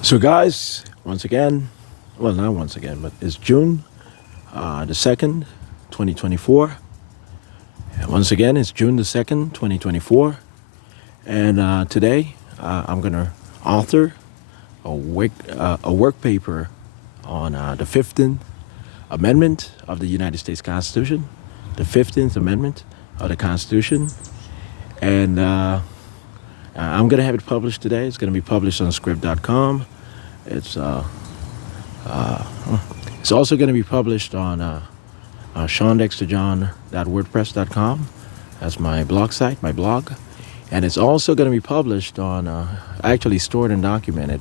So guys, once again, well, not once again, but it's June the 2nd, 2024. And once again, it's June the 2nd, 2024. And today I'm going to author a work paper on the 15th Amendment of the United States Constitution, the 15th Amendment of the Constitution. And I'm going to have it published today. It's going to be published on script.com. It's also going to be published on ShawnDexterJohn.wordpress.com. That's my blog site, my blog. And it's also going to be published on, actually stored and documented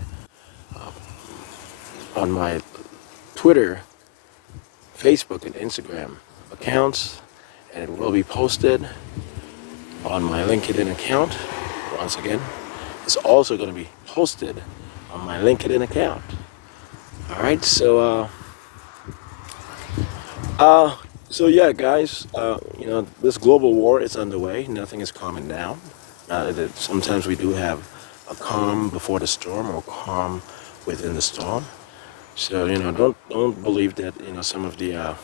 on my Twitter, Facebook, and Instagram accounts. And it will be posted on my LinkedIn account. Once again, it's also going to be posted on my LinkedIn account. All right, so yeah, guys, this global war is underway. Nothing is calming down. Sometimes we do have a calm before the storm, or calm within the storm. So don't believe that some of the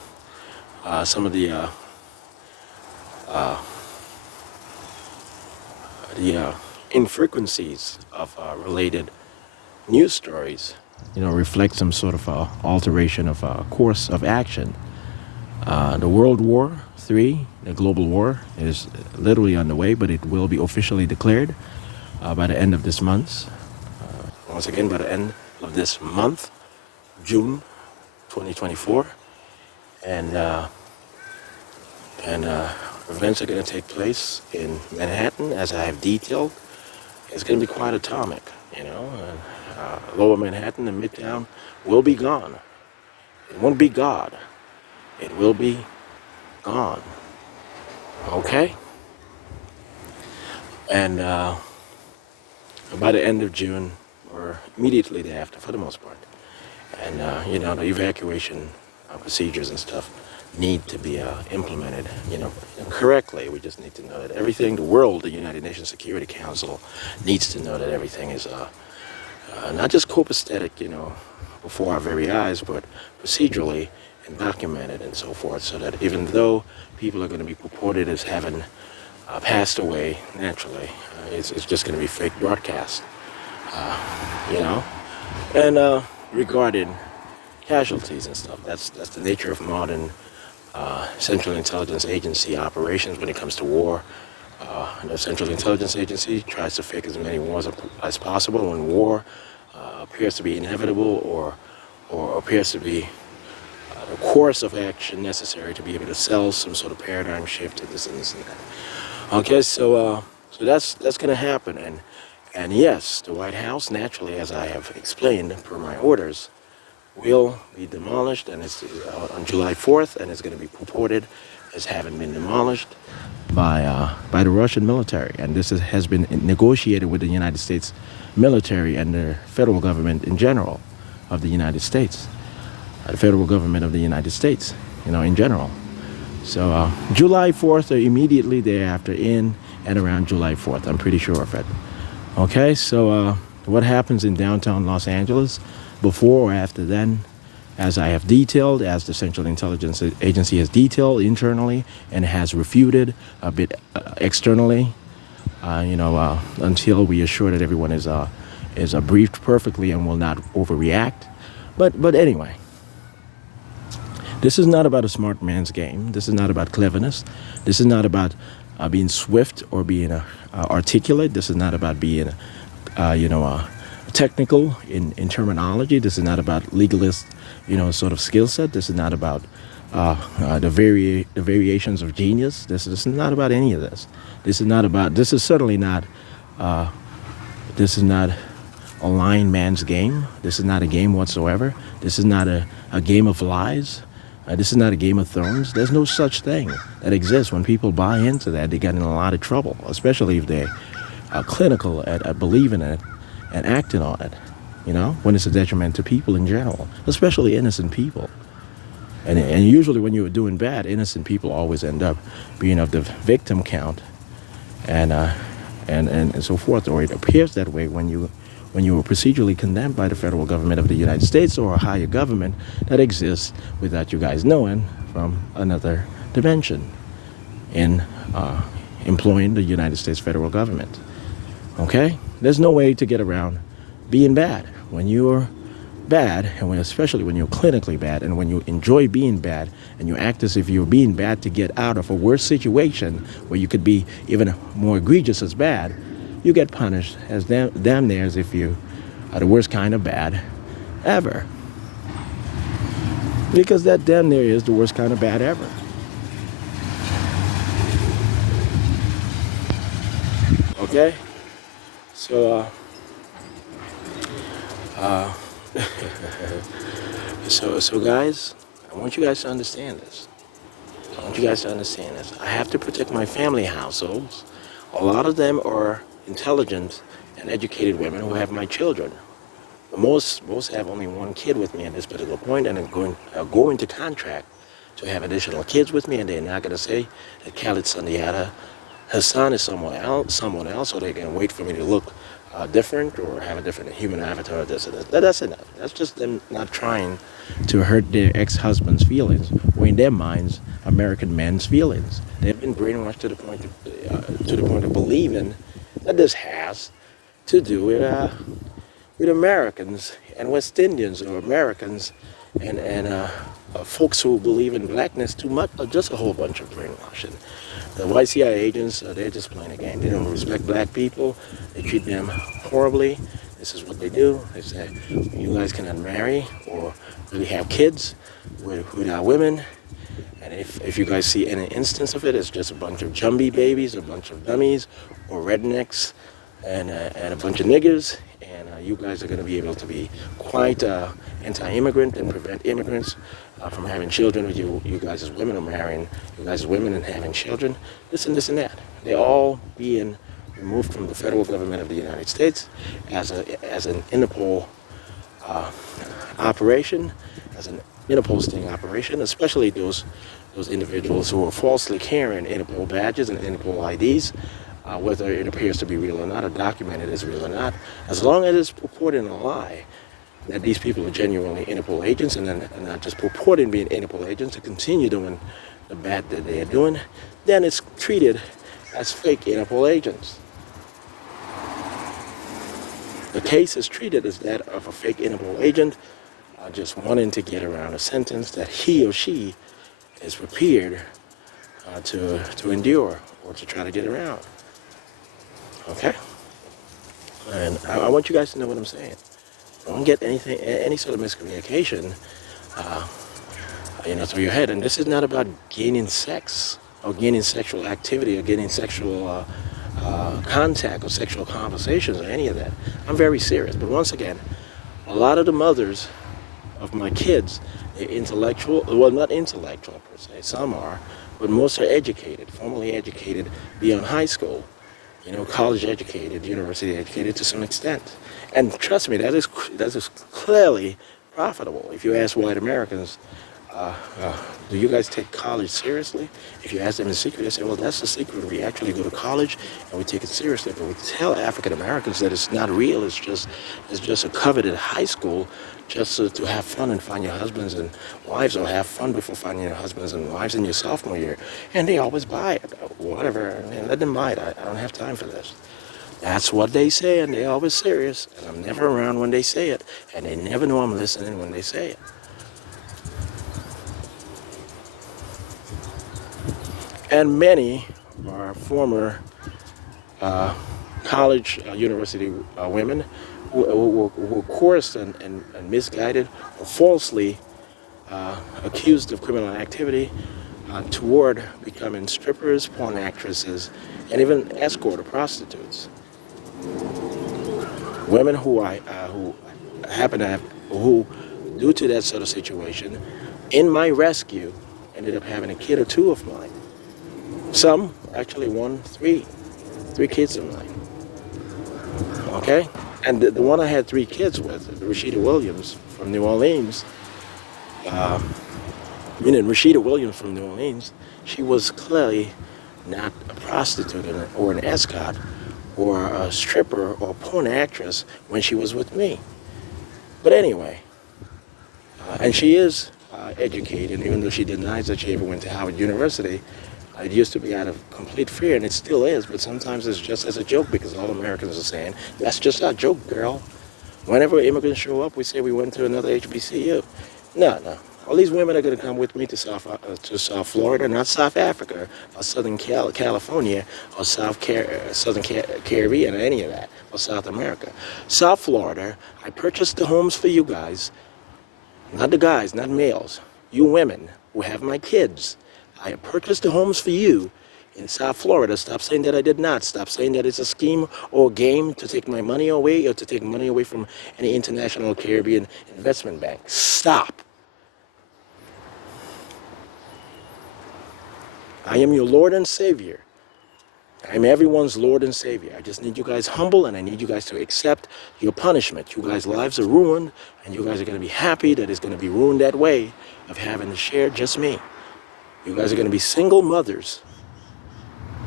infrequencies of related news stories, reflect some sort of alteration of course of action. The World War III, the global war, is literally underway, but it will be officially declared by the end of this month. Once again, by the end of this month, June 2024, and events are going to take place in Manhattan, as I have detailed. It's going to be quite atomic, Lower Manhattan and Midtown will be gone. It won't be God. It will be gone. Okay? And by the end of June, or immediately thereafter, for the most part, and the evacuation procedures and stuff need to be implemented, correctly. We just need to know that everything, the world, the United Nations Security Council needs to know that everything is not just copacetic, before our very eyes, but procedurally and documented and so forth, so that even though people are going to be purported as having passed away naturally, it's just going to be fake broadcast, and regarding casualties and stuff. That's the nature of modern Central Intelligence Agency operations when it comes to war. The Central Intelligence Agency tries to fake as many wars as possible when war appears to be inevitable, or appears to be the course of action necessary to be able to sell some sort of paradigm shift to this and this and that. Okay, so that's going to happen, and yes, the White House, naturally, as I have explained per my orders, will be demolished, and it's on July 4th, and it's going to be purported as having been demolished by the Russian military. And this has been negotiated with the United States military and the federal government in general of the United States, the federal government of the United States, in general. So July 4th, or immediately thereafter, in and around July 4th, I'm pretty sure of it. Okay, so what happens in downtown Los Angeles before or after then, as I have detailed, as the Central Intelligence Agency has detailed internally and has refuted a bit externally, until we assure that everyone is briefed perfectly and will not overreact. But anyway, this is not about a smart man's game. This is not about cleverness. This is not about being swift or being articulate. This is not about being, technical in terminology. This is not about legalist, sort of skill set. This is not about the variations of genius. This is not about any of this. This is certainly not a lying man's game. This is not a game whatsoever. This is not a game of lies. This is not a Game of Thrones. There's no such thing that exists. When people buy into that, they get in a lot of trouble, especially if they are clinical at believing it and acting on it, when it's a detriment to people in general, especially innocent people. And usually when you're doing bad, innocent people always end up being of the victim count and so forth, or it appears that way when you when you were procedurally condemned by the federal government of the United States or a higher government that exists without you guys knowing from another dimension in employing the United States federal government. Okay? There's no way to get around being bad. When you're bad, and especially when you're clinically bad, and when you enjoy being bad, and you act as if you're being bad to get out of a worse situation where you could be even more egregious as bad, you get punished as damn near as if you are the worst kind of bad ever. Because that damn near is the worst kind of bad ever. Okay? So, so guys, I want you guys to understand this. I have to protect my family households. A lot of them are intelligent and educated women who have my children. Most have only one kid with me at this particular point, and are going to contract to have additional kids with me, and they're not going to say that Khaled Sundiata, her son, is someone else, or they can wait for me to look different or have a different human avatar. That's enough. That's just them not trying to hurt their ex-husband's feelings, or in their minds, American men's feelings. They've been brainwashed to the point of believing that this has to do with Americans and West Indians, or Americans and folks who believe in blackness too much, or just a whole bunch of brainwashing. The white CIA agents, they're just playing a game. They don't respect black people. They treat them horribly. This is what they do. They say, you guys cannot marry or really have kids with our women. And if you guys see any instance of it, it's just a bunch of Jumbie babies, a bunch of dummies, or rednecks, and a bunch of niggers. And you guys are going to be able to be quite anti-immigrant and prevent immigrants from having children with you guys as women, or marrying you guys as women and having children. This and that. They're all being removed from the federal government of the United States as an INTERPOL operation, as an Interpol sting operation, especially those individuals who are falsely carrying Interpol badges and Interpol IDs, whether it appears to be real or not, or documented as real or not, as long as it's purporting a lie that these people are genuinely Interpol agents, and not just purporting being Interpol agents to continue doing the bad that they are doing, then it's treated as fake Interpol agents. The case is treated as that of a fake Interpol agent just wanting to get around a sentence that he or she is prepared to endure or to try to get around. Okay? And I want you guys to know what I'm saying. Don't get any sort of miscommunication, through your head. And this is not about gaining sex or gaining sexual activity or getting sexual contact or sexual conversations or any of that. I'm very serious. But once again, a lot of the mothers of my kids, they're intellectual, well, not intellectual per se, some are, but most are educated, formally educated beyond high school. College educated, university educated to some extent. And trust me, that is clearly profitable. If you ask white Americans, do you guys take college seriously? If you ask them in secret, they say, well, that's the secret. We actually go to college and we take it seriously. But we tell African Americans that it's not real. It's just a coveted high school just to have fun and find your husbands and wives, or have fun before finding your husbands and wives in your sophomore year. And they always buy it, whatever, and let them buy it. I don't have time for this. That's what they say, and they're always serious. And I'm never around when they say it, and they never know I'm listening when they say it. And many are former college, university women who were coerced and misguided or falsely accused of criminal activity toward becoming strippers, porn actresses, and even escort or prostitutes. Women who due to that sort of situation, in my rescue, ended up having a kid or two of mine. Some actually three kids of mine. Okay? And the one I had 3 kids with, Rashida Williams from New Orleans, Rashida Williams from New Orleans, she was clearly not a prostitute or an escort or a stripper or a porn actress when she was with me. But anyway, and she is educated, even though she denies that she ever went to Howard University. It used to be out of complete fear, and it still is, but sometimes it's just as a joke, because all Americans are saying, that's just our joke, girl. Whenever immigrants show up, we say we went to another HBCU. No. All these women are going to come with me to South Florida, not South Africa, or Southern California, or Southern Caribbean, or any of that, or South America. South Florida, I purchased the homes for you guys, not the guys, not males, you women who have my kids. I purchased the homes for you in South Florida. Stop saying that I did not. Stop saying that it's a scheme or a game to take my money away, or to take money away from any international Caribbean investment bank. Stop. I am your Lord and Savior. I am everyone's Lord and Savior. I just need you guys humble, and I need you guys to accept your punishment. You guys' lives are ruined, and you guys are going to be happy that it's going to be ruined that way of having to share just me. You guys are going to be single mothers,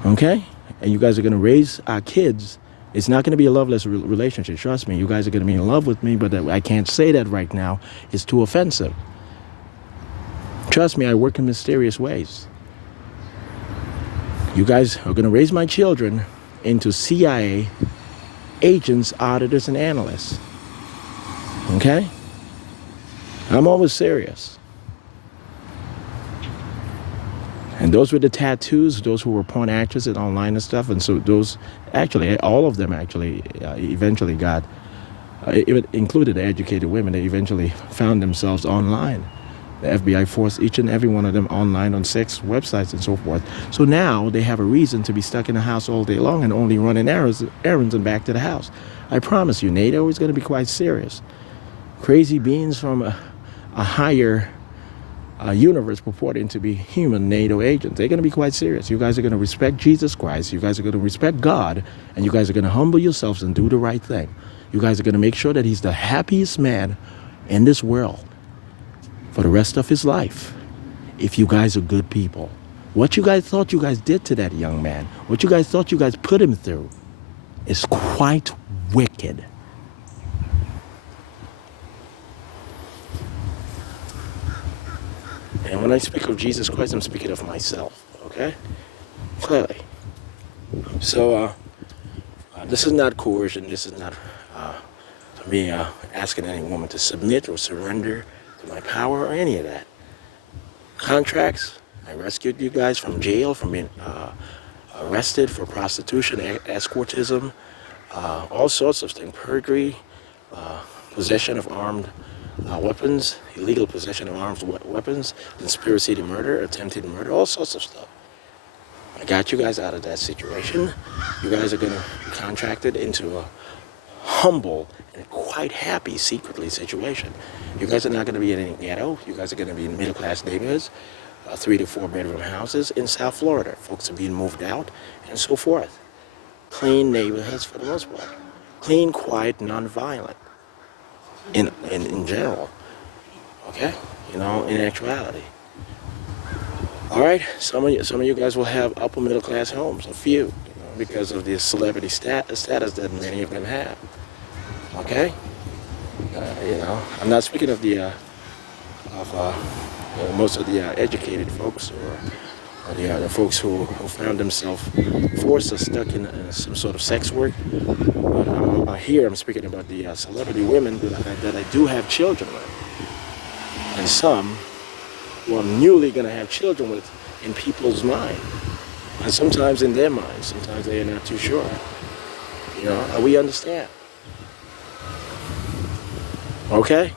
okay? And you guys are going to raise our kids. It's not going to be a loveless relationship. Trust me, you guys are going to be in love with me, but I can't say that right now. It's too offensive. Trust me, I work in mysterious ways. You guys are going to raise my children into CIA agents, auditors, and analysts, okay? I'm always serious. And those with the tattoos, those who were porn actresses and online and stuff, and so those, actually, all of them actually eventually got, it included the educated women, they eventually found themselves online. The FBI forced each and every one of them online on sex websites and so forth. So now they have a reason to be stuck in the house all day long and only running errands and back to the house. I promise you, NATO is going to be quite serious. Crazy beings from a higher universe purporting to be human NATO agents. They're going to be quite serious. You guys are going to respect Jesus Christ. You guys are going to respect God. And you guys are going to humble yourselves and do the right thing. You guys are going to make sure that he's the happiest man in this world for the rest of his life, if you guys are good people. What you guys thought you guys did to that young man, what you guys thought you guys put him through, is quite wicked. And when I speak of Jesus Christ, I'm speaking of myself, okay? Clearly. So, this is not coercion. This is not me asking any woman to submit or surrender to my power or any of that. Contracts, I rescued you guys from jail, from being arrested for prostitution, escortism, all sorts of things, perjury, possession of armed weapons, illegal possession of armed weapons, conspiracy to murder, attempted murder, all sorts of stuff. I got you guys out of that situation. You guys are going to be contracted into a humble and quite happy secretly situation. You guys are not going to be in any ghetto. You guys are going to be in middle-class neighborhoods, 3 to 4 bedroom houses in South Florida. Folks are being moved out and so forth. Clean neighborhoods for the most part. Clean, quiet, non-violent. In general, okay, you know, in actuality. All right, some of you guys will have upper middle class homes, a few, you know, because of the celebrity status that many of them have. Okay, you know, I'm not speaking of the most of the educated folks or the folks who found themselves forced or stuck in some sort of sex work. But here I'm speaking about the celebrity women that I do have children with. And some who I'm newly going to have children with in people's mind. And sometimes in their minds, sometimes they are not too sure. You know, we understand. Okay?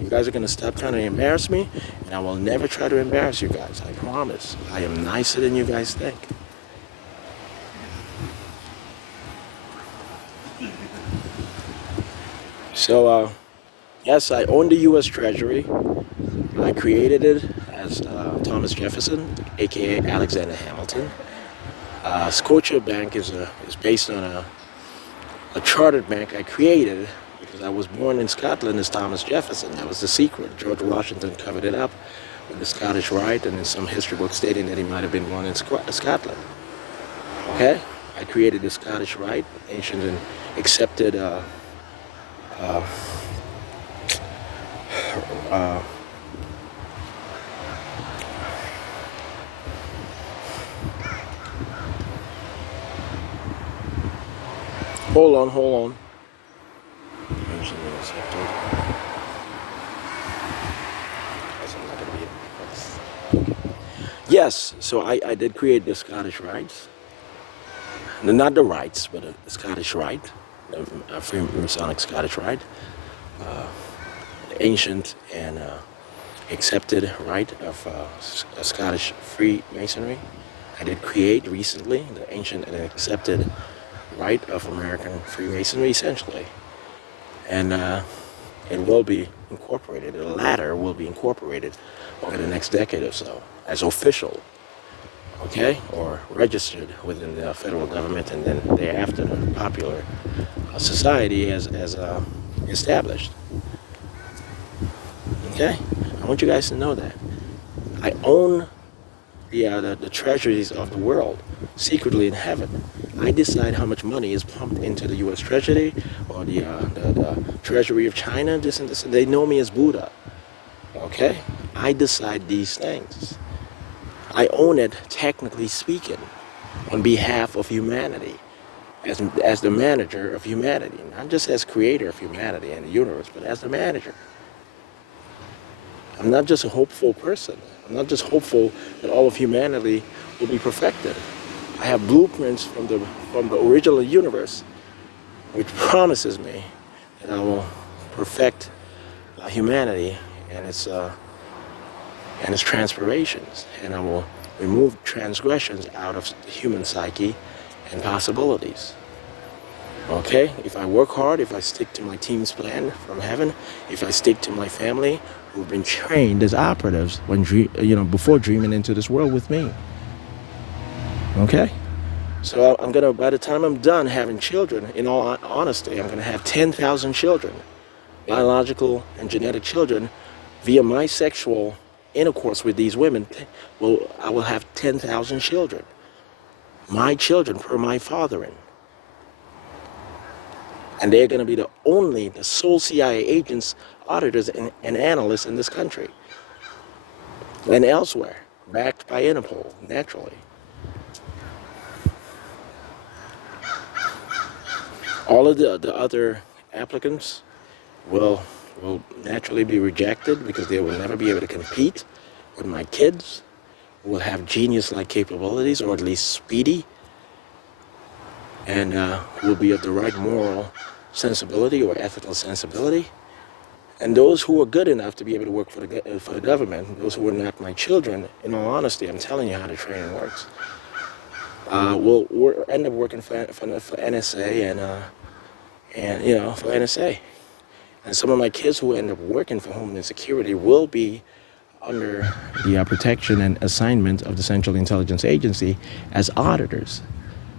You guys are going to stop trying to embarrass me, and I will never try to embarrass you guys. I promise. I am nicer than you guys think. So, yes, I own the U.S. Treasury. I created it as Thomas Jefferson, a.k.a. Alexander Hamilton. Scotia Bank is based on a chartered bank I created because I was born in Scotland as Thomas Jefferson. That was the secret. George Washington covered it up with the Scottish Rite and in some history book stating that he might have been born in Scotland. Okay? I created the Scottish Rite, ancient and accepted hold on. Ancient and accepted. Yes, so I did create the Scottish Rites. Not the rites, but the Scottish Rite, a Freemasonic Scottish Rite, ancient and accepted rite of Scottish Freemasonry. I did create recently the ancient and accepted rite of American Freemasonry, essentially. And it will be incorporated, the latter will be incorporated over the next decade or so as official, okay, or registered within the federal government, and then thereafter the popular society as established. Okay, I want you guys to know that I own the treasuries of the world secretly in heaven. I decide how much money is pumped into the U.S. Treasury or the Treasury of China. This and this. They know me as Buddha. Okay, I decide these things. I own it, technically speaking, on behalf of humanity, as the manager of humanity, not just as creator of humanity and the universe, but as the manager. I'm not just a hopeful person. I'm not just hopeful that all of humanity will be perfected. I have blueprints from the original universe, which promises me that I will perfect humanity and its transformations, and I will remove transgressions out of the human psyche and possibilities. Okay? If I work hard, if I stick to my team's plan from heaven, if I stick to my family who've been trained as operatives when before dreaming into this world with me. Okay? So I'm gonna, by the time I'm done having children, in all honesty, I'm gonna have 10,000 children, biological and genetic children, via my sexual intercourse with these women. I will have 10,000 children. My children per my fathering. And they're gonna be the sole CIA agents, auditors, and analysts in this country. And elsewhere, backed by INTERPOL, naturally. All of the other applicants will naturally be rejected because they will never be able to compete with my kids who will have genius-like capabilities, or at least speedy, and will be of the right moral sensibility or ethical sensibility. And those who are good enough to be able to work for the government, those who are not my children, in all honesty, I'm telling you how the training works, will end up working for NSA and for NSA. And some of my kids who end up working for Homeland Security will be under the protection and assignment of the Central Intelligence Agency as auditors.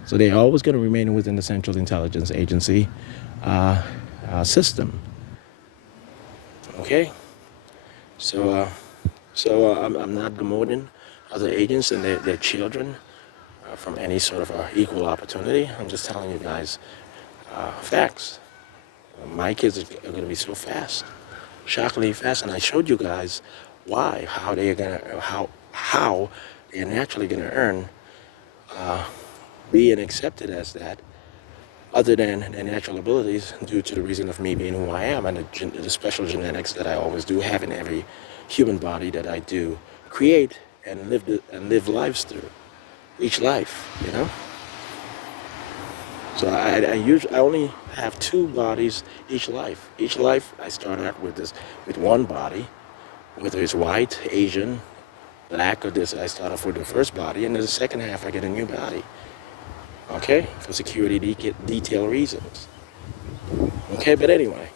So they're always going to remain within the Central Intelligence Agency system. Okay? So I'm not demoting other agents and their children from any sort of equal opportunity. I'm just telling you guys facts. My kids are going to be so fast, shockingly fast, and I showed you guys how they're naturally going to earn being accepted as that, other than their natural abilities, due to the reason of me being who I am and the special genetics that I always do have in every human body that I do create and live lives through, each life, So I only have 2 bodies each life. Each life I start out with one body, whether it's white, Asian, black, or this. I start off with the first body, and in the second half I get a new body. Okay, for security detail reasons. Okay, but anyway.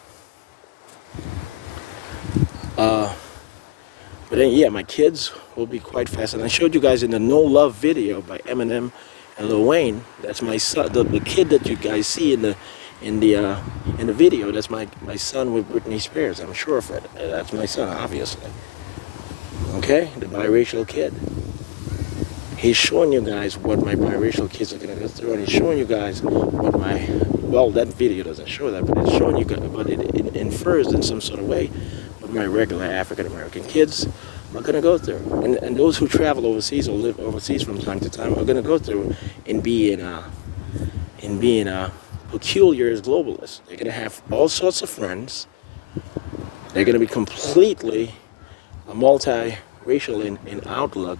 But then, yeah, my kids will be quite fast, and I showed you guys in the No Love video by Eminem and Lil Wayne. That's my son, the kid that you guys see in the video. That's my son with Britney Spears. I'm sure of it. That's my son, obviously. Okay, the biracial kid. He's showing you guys what my biracial kids are going to go through, and he's showing you guys what my, well, that video doesn't show that, but it's showing you, but it infers in some sort of way what my regular African-American kids are going to go through. And those who travel overseas or live overseas from time to time are going to go through in being peculiar as globalists. They're going to have all sorts of friends. They're going to be completely multi-racial in outlook.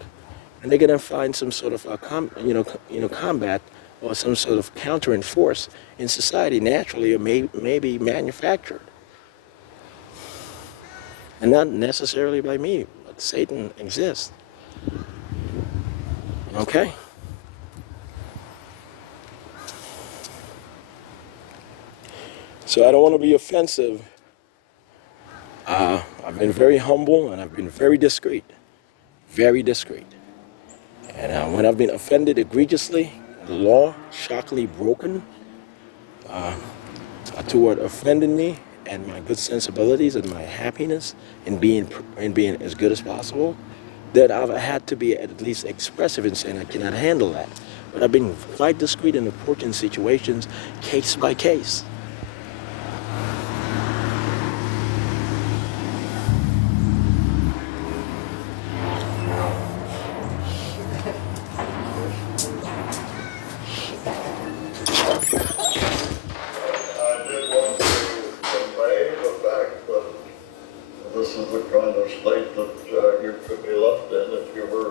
And they're going to find some sort of combat or some sort of countering force in society, naturally or maybe manufactured. And not necessarily by me, but Satan exists. Okay? So I don't want to be offensive. I've been very humble and I've been very discreet. Very discreet. And when I've been offended egregiously, the law shockingly broken toward offending me and my good sensibilities and my happiness in being as good as possible, that I've had to be at least expressive in saying I cannot handle that. But I've been quite discreet in approaching situations case by case.